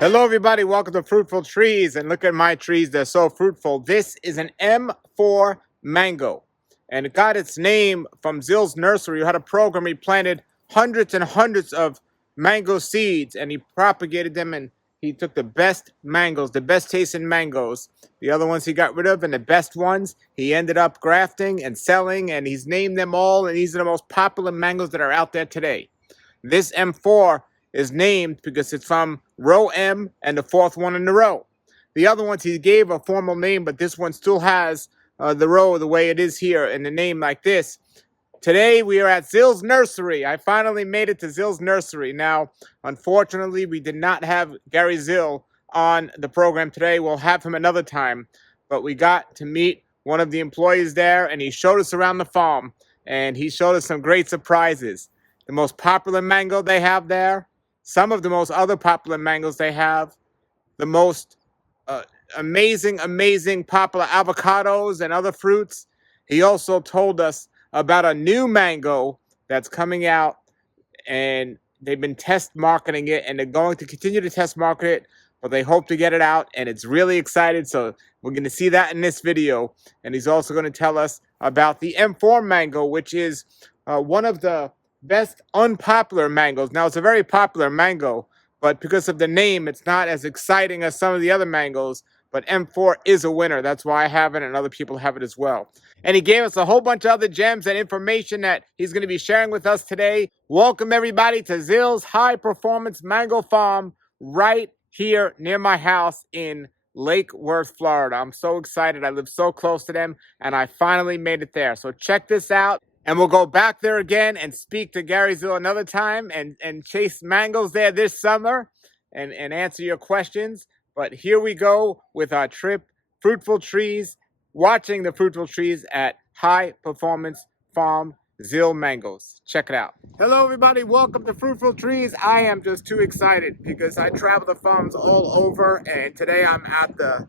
Hello everybody, welcome to Fruitful Trees, and look at my trees, they're so fruitful. This is an M4 mango, and it got its name from Zill's Nursery, who had a program. He planted hundreds and hundreds of mango seeds, and he propagated them, and he took the best mangoes, the best tasting mangoes. The other ones he got rid of, and the best ones he ended up grafting and selling, and he's named them all, and these are the most popular mangoes that are out there today. This M4 is named because it's from row M and the fourth one in the row. The other ones he gave a formal name, but this one still has the row the way it is here and the name like this. Today we are at Zill's Nursery. I finally made it to Zill's Nursery. Now, unfortunately, we did not have Gary Zill on the program today. We'll have him another time. But we got to meet one of the employees there, and he showed us around the farm, and he showed us some great surprises. The most popular mango they have there, some of the most other popular mangoes they have, the most amazing popular avocados and other fruits. He also told us about a new mango that's coming out, and they've been test marketing it, and they're going to continue to test market it, but they hope to get it out, and it's really excited. So we're going to see that in this video. And he's also going to tell us about the M4 mango, which is one of the best unpopular mangoes. Now, it's a very popular mango, but because of the name, it's not as exciting as some of the other mangoes. But M4 is a winner. That's why I have it, and other people have it as well. And he gave us a whole bunch of other gems and information that he's going to be sharing with us today. Welcome, everybody, to Zill's High Performance Mango Farm right here near my house in Lake Worth, Florida. I'm so excited. I live so close to them, and I finally made it there. So check this out. And we'll go back there again and speak to Gary Zill another time and chase mangoes there this summer and answer your questions. But here we go with our trip, Fruitful Trees, watching the Fruitful Trees at High Performance Farm Zill Mangoes. Check it out. Hello, everybody. Welcome to Fruitful Trees. I am just too excited because I travel the farms all over, and today I'm at the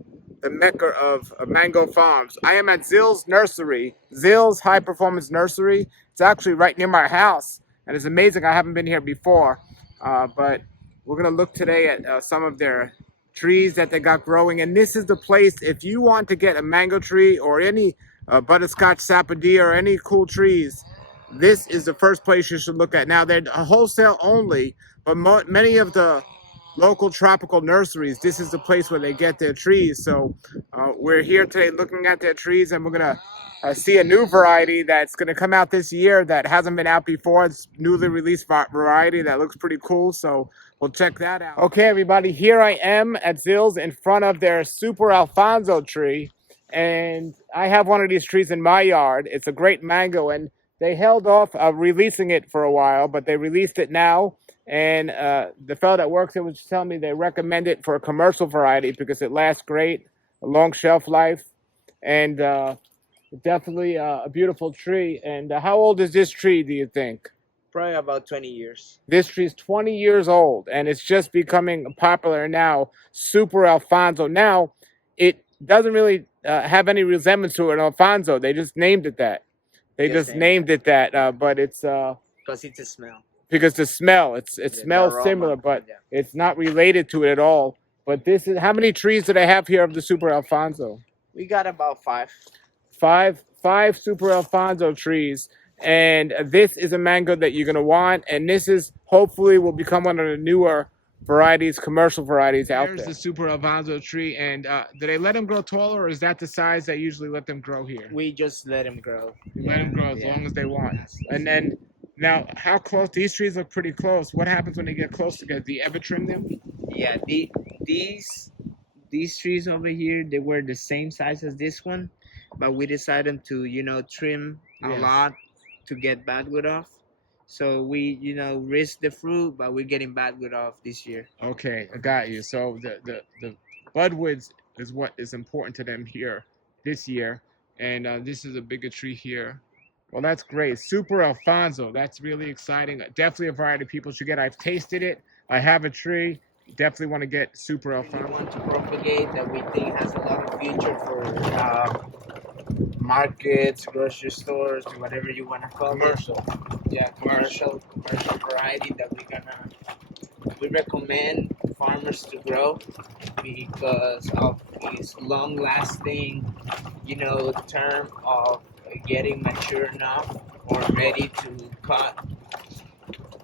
mecca of mango farms. I am at Zill's Nursery, Zill's High Performance Nursery. It's actually right near my house, and it's amazing. I haven't been here before, but we're gonna look today at some of their trees that they got growing. And this is the place, if you want to get a mango tree or any butterscotch, sapodilla, or any cool trees, this is the first place you should look at. Now, they're wholesale only, but many of the local tropical nurseries, this is the place where they get their trees. So we're here today looking at their trees, and we're gonna see a new variety that's gonna come out this year that hasn't been out before. It's newly released variety that looks pretty cool, so we'll check that out. Okay, everybody, here I am at Zill's in front of their Super Alfonso tree, and I have one of these trees in my yard. It's a great mango, and they held off releasing it for a while, but they released it now. And the fellow that works here was telling me they recommend it for a commercial variety because it lasts great, a long shelf life, and definitely a beautiful tree. And how old is this tree, do you think? Probably about 20 years. This tree is 20 years old, and it's just becoming popular now. Super Alfonso. Now, it doesn't really have any resemblance to an Alfonso. They just named it that. They just named it that, but it's... because it's a smell. Because the smell, it smells similar, but it's not related to it at all. But this is, how many trees do they have here of the Super Alfonso? We got about five. Five Super Alfonso trees. And this is a mango that you're going to want. And this is, hopefully, will become one of the newer varieties, commercial varieties out there. There's the Super Alfonso tree. And do they let them grow taller, or is that the size that usually let them grow here? We just let them grow. You let them grow as long as they want. And then... Now, how close? These trees look pretty close. What happens when they get close together? Do you ever trim them? Yeah, these trees over here, they were the same size as this one, but we decided to, trim a lot to get badwood off. So we, risk the fruit, but we're getting badwood off this year. Okay, I got you. So the budwoods is what is important to them here this year, and this is a bigger tree here. Well, that's great. Super Alfonso. That's really exciting. Definitely a variety people should get. I've tasted it. I have a tree. Definitely want to get Super Alfonso. We want to propagate that we think has a lot of future for markets, grocery stores, or whatever you want to call commercial. It. Yeah, commercial variety that we recommend farmers to grow because of its long-lasting, term of getting mature enough or ready to cut.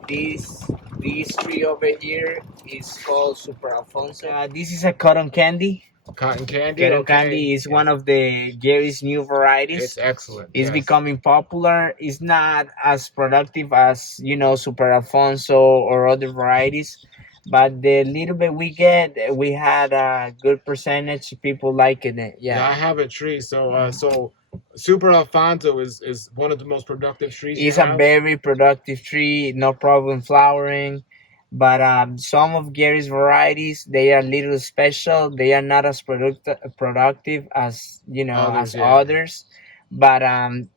This this tree over here is called Super Alfonso. This is a cotton candy. Cotton candy. Cotton Okay. candy is one of the Gary's new varieties. It's excellent. It's yes. becoming popular. It's not as productive as Super Alfonso or other varieties, but the little bit we get, we had a good percentage of people liking it. Yeah, I have a tree. So Super Alfonso is one of the most productive trees you It's a have. very productive tree, no problem flowering. But some of Gary's varieties, they are a little special. They are not as productive as Others, as yeah. others. But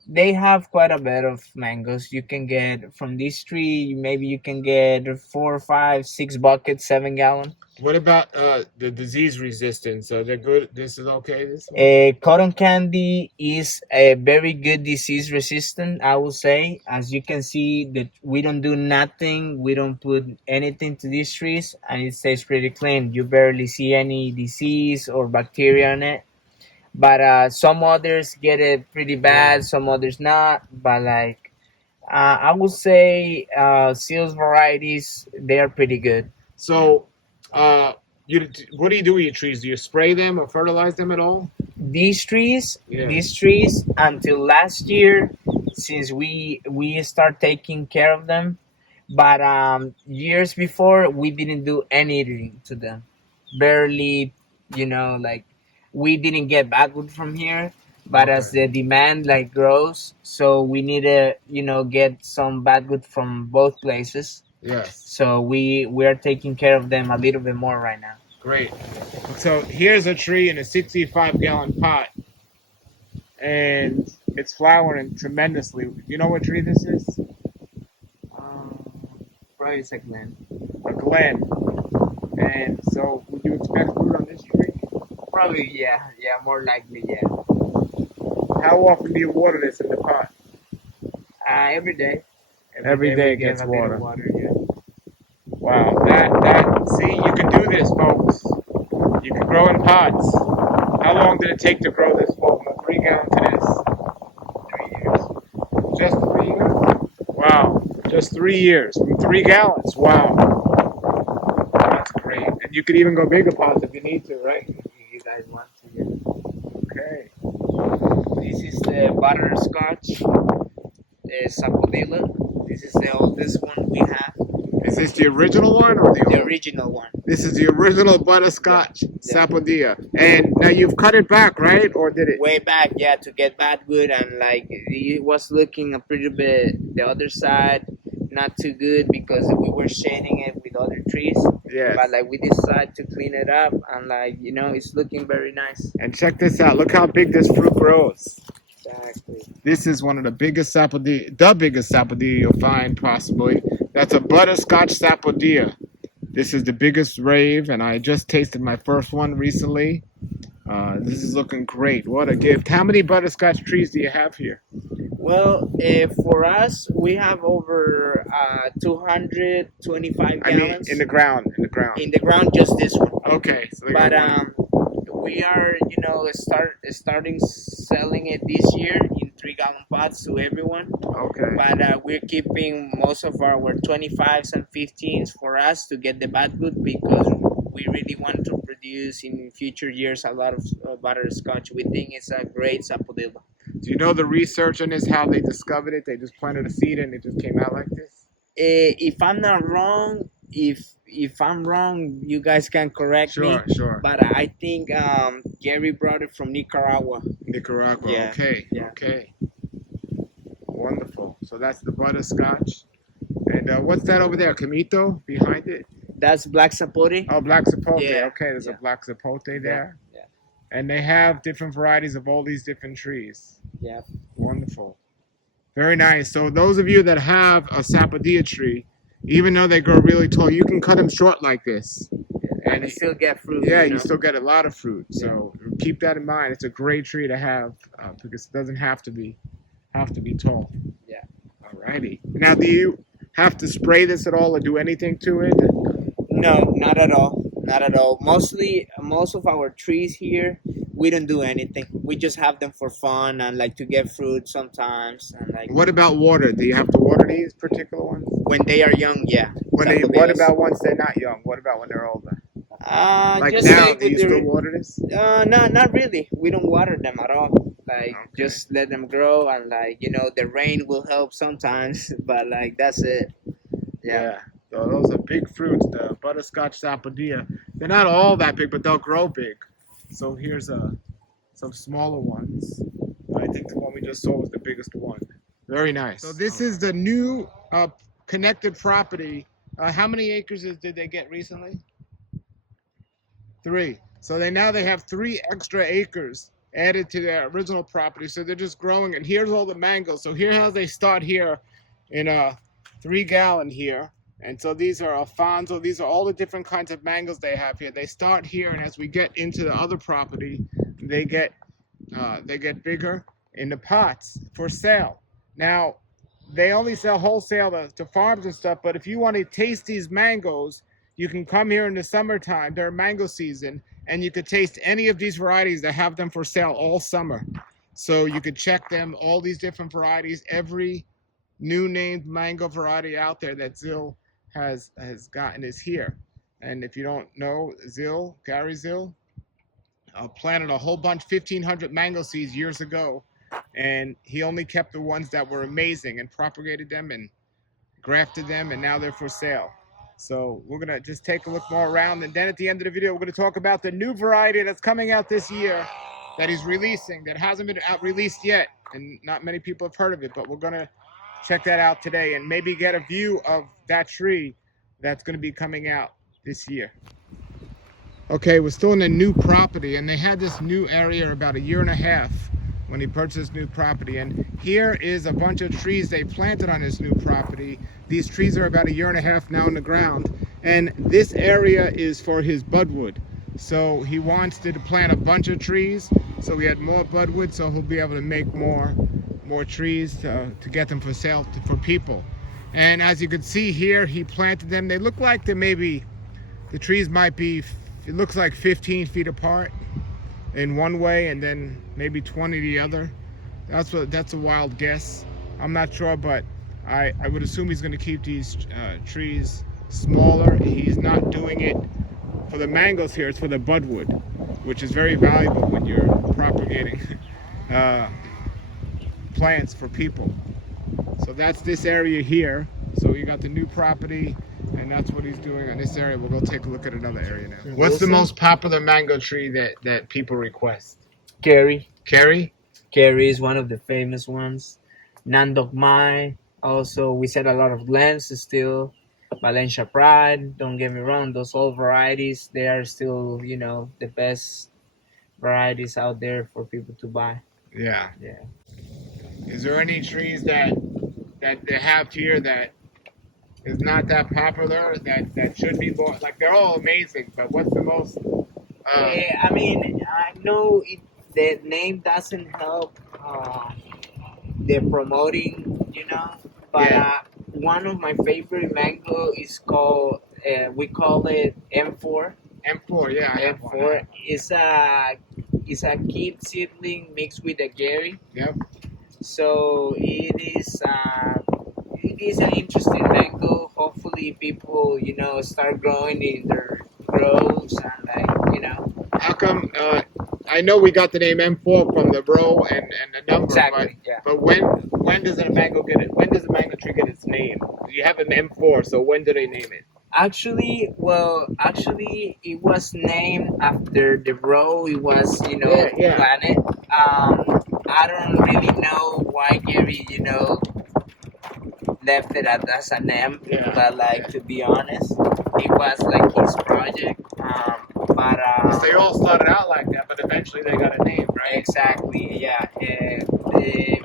they have quite a bit of mangoes. You can get from this tree. Maybe you can get 4, 5, 6 buckets, 7 gallon. What about the disease resistance? So they're good. This is okay. This one? Cotton candy is a very good disease resistant, I will say. As you can see, that we don't do nothing. We don't put anything to these trees, and it stays pretty clean. You barely see any disease or bacteria on it. But some others get it pretty bad. Yeah. Some others not. But like, I would say, Zill's varieties, they are pretty good. So, what do you do with your trees? Do you spray them or fertilize them at all? These trees, Yeah. until last year, since we start taking care of them, but years before we didn't do anything to them, barely, like we didn't get backwood from here. But as Okay. the demand like grows, so we need to get some backwood from both places. Yes. So we are taking care of them a little bit more right now. Great. So here's a tree in a 65-gallon pot, and it's flowering tremendously. Do you know what tree this is? Probably it's a glen. A glen. And so, would you expect fruit on this tree? Probably, yeah, more likely, yeah. How often do you water this in the pot? Every day. Every day we give gets a little water. Yeah. Wow, see, you can do this, folks. You can grow in pots. How long did it take to grow this from a 3-gallon to this? 3 years. Just 3 years? Wow, just 3 years from 3 gallons. Wow, that's great. And you could even go bigger pots if you need to, right? If you guys want to, yeah. Okay. This is the Butterscotch, sapodilla. This is the oldest one we have. Is this the original one or the old? Original one. This is the original Butterscotch sapodilla. And now you've cut it back, right? Or did it? Way back, yeah, to get backwood, and like it was looking a pretty bit the other side, not too good because we were shading it with other trees. Yes. But like we decided to clean it up, and like it's looking very nice. And check this out. Look how big this fruit grows. Exactly. This is one of the biggest sapodilla, the biggest sapodilla you'll find possibly. That's a Butterscotch sapodilla. This is the biggest rave, and I just tasted my first one recently. This is looking great. What a gift. How many Butterscotch trees do you have here? Well, for us, we have over 225 gallons. I mean, in the ground. In the ground, just this one. Okay. So But we are, starting selling it this year in 3-gallon pots to everyone. Okay. But we're keeping most of our 25s and 15s for us to get the backwood because we really want to produce in future years a lot of butterscotch. We think it's a great sapodilla. Do you know the research on this, how they discovered it? They just planted a seed and it just came out like this? If I'm not wrong, if I'm wrong, you guys can correct me. Sure. But I think Gary brought it from Nicaragua. Nicaragua. Yeah. Okay. Yeah. Okay. Wonderful. So that's the Butterscotch. And what's that over there? Camito behind it? That's black sapote. Oh, black sapote. Yeah. Okay, there's a Yeah. black sapote there. Yeah. And they have different varieties of all these different trees. Yeah. Wonderful. Very nice. So those of you that have a sapodilla tree, even though they grow really tall, you can cut them short like this. And you still get fruit. Yeah, you still get a lot of fruit. So keep that in mind. It's a great tree to have because it doesn't have to be tall. Yeah. Alrighty. Now, do you have to spray this at all or do anything to it? No, not at all. not at all. Mostly, most of our trees here, we don't do anything. We just have them for fun and like to get fruit sometimes and like. What about water? Do you have to water these particular ones? When they are young, yeah. What Sapodillas. about once they're not young? What about when they're older? Like Just now, like do you with still their, water this? not really. We don't water them at all. Like Okay. just let them grow and like the rain will help sometimes, but like that's it. Yeah. So those are big fruits, the butterscotch sapodilla. They're not all that big, but they'll grow big. So here's some smaller ones. I think the one we just saw was the biggest one. Very nice. So this is the new connected property. How many acres did they get recently? 3. So they have 3 extra acres added to their original property. So they're just growing. And here's all the mangoes. So here's how they start here in a 3-gallon here. And so these are Alfonso. These are all the different kinds of mangoes they have here. They start here, and as we get into the other property, they get bigger in the pots for sale. Now, they only sell wholesale to farms and stuff, but if you want to taste these mangoes, you can come here in the summertime during mango season, and you could taste any of these varieties that have them for sale all summer. So you could check them, all these different varieties, every new named mango variety out there that Zill has gotten is here. And if you don't know Zill, Gary Zill, planted a whole bunch, 1,500 mango seeds years ago, and he only kept the ones that were amazing and propagated them and grafted them, and now they're for sale. So we're gonna just take a look more around, and then at the end of the video, we're gonna talk about the new variety that's coming out this year that he's releasing that hasn't been out released yet, and not many people have heard of it, but we're gonna check that out today and maybe get a view of that tree that's gonna be coming out this year. Okay, we're still in a new property, and they had this new area about 1.5 years when he purchased new property. And here is a bunch of trees they planted on this new property. These trees are about 1.5 years now in the ground, and this area is for his budwood. So he wants to plant a bunch of trees, so we had more budwood, so he'll be able to make more trees to get them for sale for people. And as you can see here, he planted them. They look like the trees might be, it looks like 15 feet apart in one way and then maybe 20 the other. That's a wild guess. I'm not sure, but I would assume he's going to keep these trees smaller. He's not doing it for the mangoes here, it's for the budwood, which is very valuable when you're propagating plants for people. So that's this area here. So you got the new property, and that's what he's doing on this area. We'll go take a look at another area now. What's the most popular mango tree that people request? Kerry. Kerry? Kerry is one of the famous ones. Nandokmai. Also, we said a lot of lens still. Valencia Pride. Don't get me wrong, those old varieties, they are still, the best varieties out there for people to buy. Yeah. Yeah. Is there any trees that they have here that is not that popular that should be bought? Like, they're all amazing, but what's the most? I mean, I know the name doesn't help the promoting, but Yeah. one of my favorite mango is called, we call it M4. M4, yeah. I have M4 one. is a kid seedling mixed with a Gary. Yep. So it is an interesting mango. Hopefully people, start growing in their groves and How come? I know we got the name M4 from the row and the number, Exactly, yeah. but when does a mango get it? When does a mango tree get its name? You have an M4, so when do they name it? Actually, it was named after the row it was, Yeah. planted. I don't really know why Gary, left it as a name, Yeah. but to be honest, it was like his project. But They all started out like that, but eventually they got a name, right? exactly, yeah.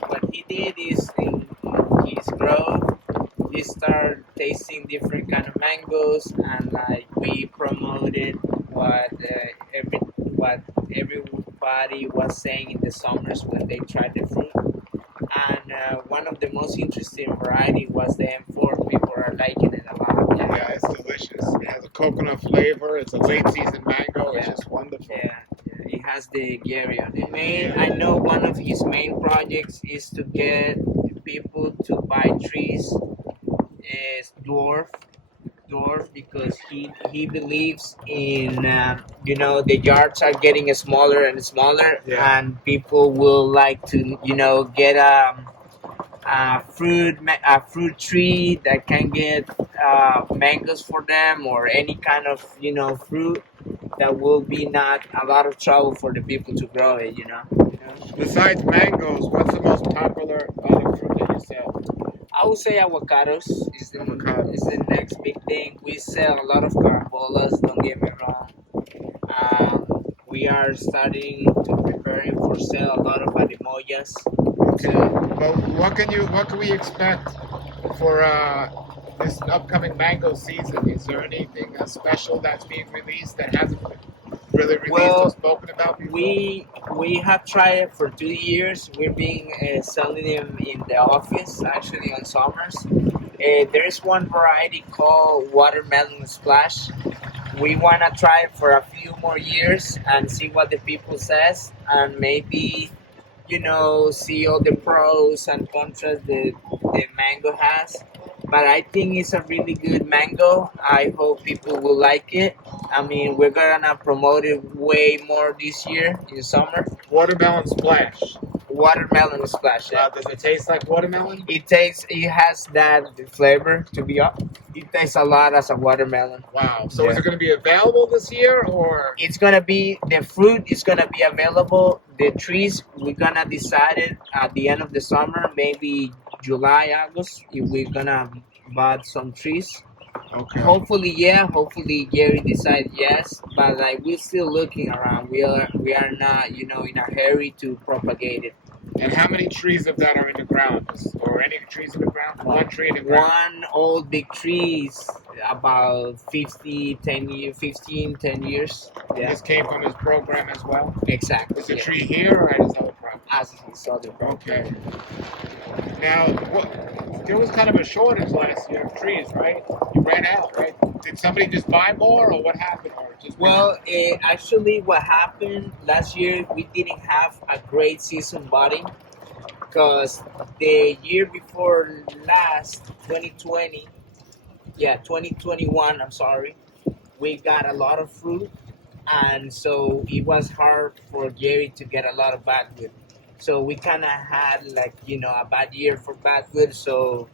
What he did is in his grove, he started tasting different kind of mangoes, and we promoted what everybody was saying in the summers when they tried the fruit. And one of the most interesting variety was the M4. People are liking it a lot. Yeah, it's delicious. It has a coconut flavor. It's a late season mango. It's Yeah. just wonderful. Yeah, it has the Gary on it. I know one of his main projects is to get people to buy trees is dwarf because he believes in the yards are getting smaller and smaller, Yeah. and people will like to get a fruit tree that can get mangoes for them, or any kind of fruit that will be not a lot of trouble for the people to grow it. Besides mangoes, what's the most popular other fruit that you sell? I would say avocados Avocado. is the next big thing. We sell a lot of carabolas. Don't get me wrong. We are starting to preparing for sale a lot of arimoyas. Okay. Well, what can we expect for this upcoming mango season? Is there anything special that's being released that hasn't been really released or spoken about before? We have tried it for 2 years. We're being selling them in the office actually on summers. There's one variety called watermelon splash. We want to try it for a few more years and see what the people says, and maybe see all the pros and cons the mango has. But I think it's a really good mango. I hope people will like it. I mean, we're gonna promote it way more this year in summer. Watermelon splash. Watermelon splash. Yeah. Does it taste like watermelon? It has that flavor to be up. It tastes a lot as a watermelon. Wow. So is it going to be available this year, or? It's gonna be the fruit is gonna be available. The trees we're gonna decide it at the end of the summer, maybe July, August. If we're gonna buy some trees. Okay. Hopefully Gary decides yes, but like we're still looking around. We are not in a hurry to propagate it. And how many trees of that are in the ground? Or any trees in the ground? One tree in the ground? One old big tree is about 10 years. Yeah. This came from his program as well? Exactly. Is the tree here or at his other property? As his other property. Okay. Now, there was kind of a shortage last year of trees, right? You ran out, right? Did somebody just buy more, or what happened? Or just actually, what happened last year, we didn't have a great season budding because the year before last, 2021, I'm sorry, we got a lot of fruit, and so it was hard for Gary to get a lot of backwood. So we kind of had a bad year for backwood. So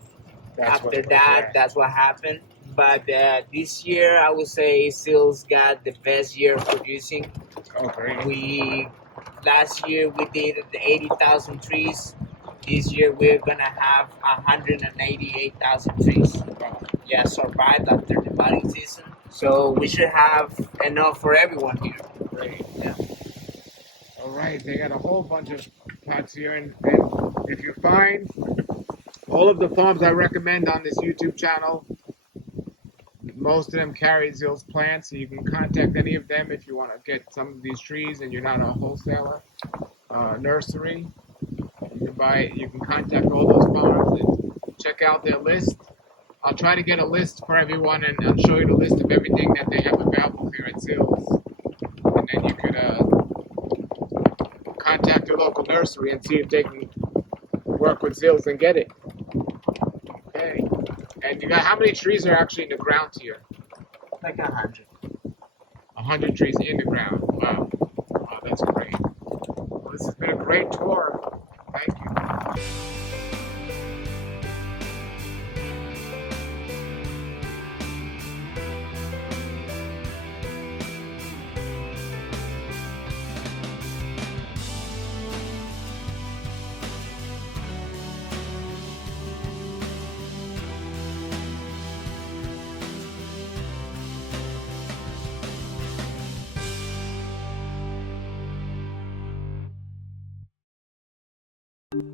after that, that's what happened. But this year, I would say Zill's got the best year of producing. Oh, great. Last year we did 80,000 trees. This year we're gonna have 188,000 trees. Yeah, survived after the budding season. So we should have enough for everyone here. Great. Yeah. All right, they got a whole bunch of pots here, and if you find all of the farms I recommend on this YouTube channel, most of them carry Zill's plants, so you can contact any of them if you want to get some of these trees and you're not a wholesaler. Nursery, you can contact all those farms and check out their list. I'll try to get a list for everyone, and I'll show you the list of everything that they have available here at Zill's. And then you could contact your local nursery and see if they can work with Zill's and get it. Okay. And you got how many trees are actually in the ground here? Like 100. 100 trees in the ground. Wow. Wow, that's great. Well, this has been a great tour. Thank you.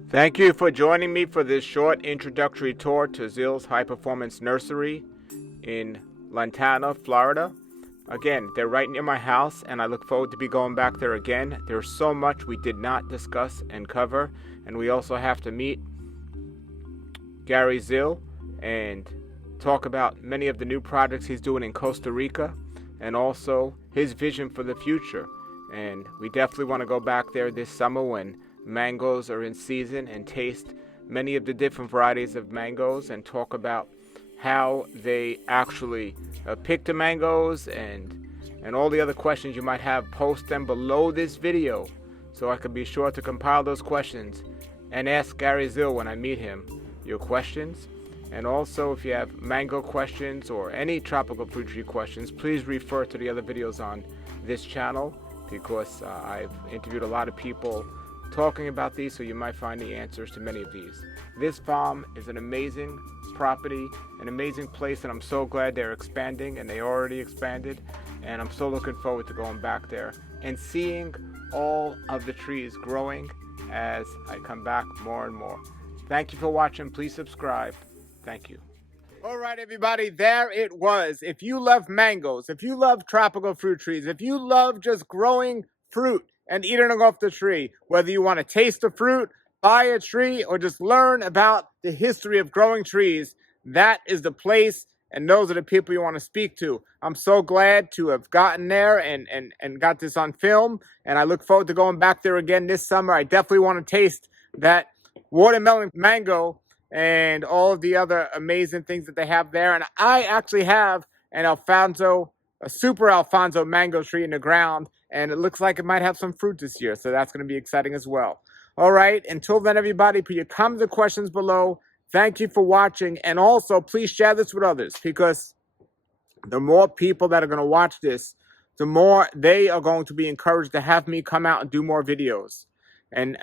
Thank you for joining me for this short introductory tour to Zill's High Performance Nursery in Lantana, Florida. Again, they're right near my house, and I look forward to be going back there again. There's so much we did not discuss and cover, and we also have to meet Gary Zill and talk about many of the new projects he's doing in Costa Rica and also his vision for the future. And we definitely want to go back there this summer when mangoes are in season and taste many of the different varieties of mangoes and talk about how they actually pick the mangoes and all the other questions you might have. Post them below this video so I can be sure to compile those questions and ask Gary Zill when I meet him your questions. And also, if you have mango questions or any tropical fruit tree questions, please refer to the other videos on this channel, because I've interviewed a lot of people talking about these, so you might find the answers to many of these. This farm is an amazing property, an amazing place, and I'm so glad they're expanding, and they already expanded, and I'm so looking forward to going back there and seeing all of the trees growing as I come back more and more. Thank you for watching. Please subscribe. Thank you. All right, everybody, there it was. If you love mangoes, if you love tropical fruit trees, if you love just growing fruit and eating them off the tree, whether you want to taste the fruit, buy a tree, or just learn about the history of growing trees, that is the place, and those are the people you want to speak to. I'm so glad to have gotten there and got this on film, and I look forward to going back there again this summer. I definitely want to taste that watermelon mango and all of the other amazing things that they have there. And I actually have a super Alfonso mango tree in the ground, and it looks like it might have some fruit this year, so that's going to be exciting as well. All right, until then, everybody, put your comments and questions below. Thank you for watching, and also please share this with others, because the more people that are going to watch this, the more they are going to be encouraged to have me come out and do more videos, and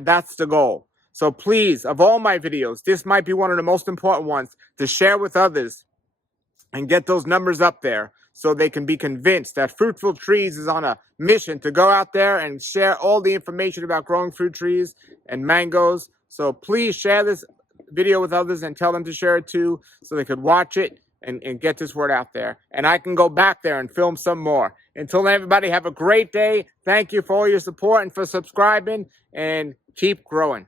that's the goal. So please, of all my videos, this might be one of the most important ones to share with others and get those numbers up there so they can be convinced that Fruitful Trees is on a mission to go out there and share all the information about growing fruit trees and mangoes. So please share this video with others and tell them to share it too, so they could watch it and get this word out there. And I can go back there and film some more. Until then, everybody, have a great day. Thank you for all your support and for subscribing, and keep growing.